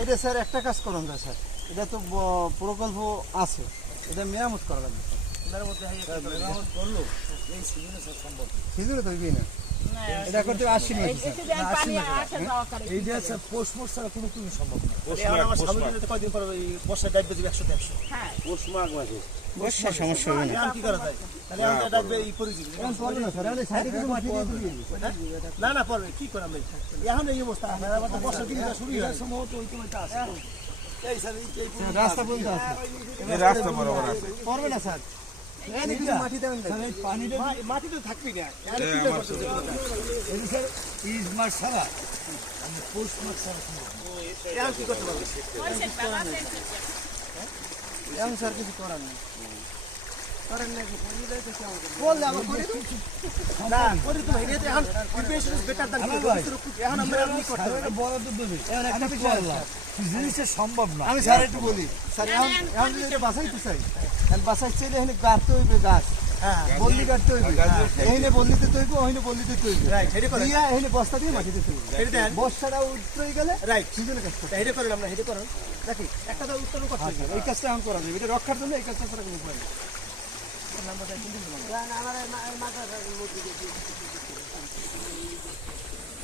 এটা স্যার একটা কাজ করুন না স্যার, এটা তো প্রকল্প আছে, এটা মেরামত করা লাগবে সিজনে তো হইবেই না, এটা করতে আসি না এইটা পোষ মোষ ছাড়া কোনো কিছু সম্ভব না। কয়দিন পর বর্ষা ডাকবে 100-100 বর্ষা সমস্যা হবে না। কি করা যায় তাহলে আমরা ডাকবে এই পরিচিত না না পড়বে কি করা আমরা এখন এই অবস্থা বর্ষা দিন শুরু হয় সম্ভবত ওই সময়টা আছে এই স্যার এই রাস্তা বলতে আছে, রাস্তা বরাবর আছে পড়বে না স্যার, মাটি দেবেন মাটি তো থাকবেই না ইজ মাস ছাড়া পৌষ মাস ছাড়া এখন কি করতে পারবে এখন স্যার কিছু করার নেই, করেন নাকি বললে আমার করে দিন না করে তো এটা এখন প্রিপারেশন ইজ বেটার দ্যান এখন আমরা আপনি করতে হবে বড় দুধ দেবে একটা বিষয় আল্লাহ জিনিসটা সম্ভব না। আমি স্যার একটু বলি স্যার, এখন যদি এটা বাসাইতে চাই তাহলে বাসাইতে এখানে গাড়তে হইবে গাছ, হ্যাঁ বল্লি কাটতে হইবে, এখানে বল্লিতে তৈবে, ওখানে বল্লিতে তৈবে, রাইট এটা করে দিয়া এখানে বস্তা দিয়ে মাটিতে তৈবে, এটা দেন বর্ষাটা উঠতে গেলে রাইট সিজনে কাজ করতে এটা করেন আমরা এটা করেন নাকি একটা তো উত্তর করতে হবে এই কাজটা এখন করা যাবে, এটা রক্ষার জন্য এই কাজটা করা উপায় নেই। নাম্বারটা কিন্তু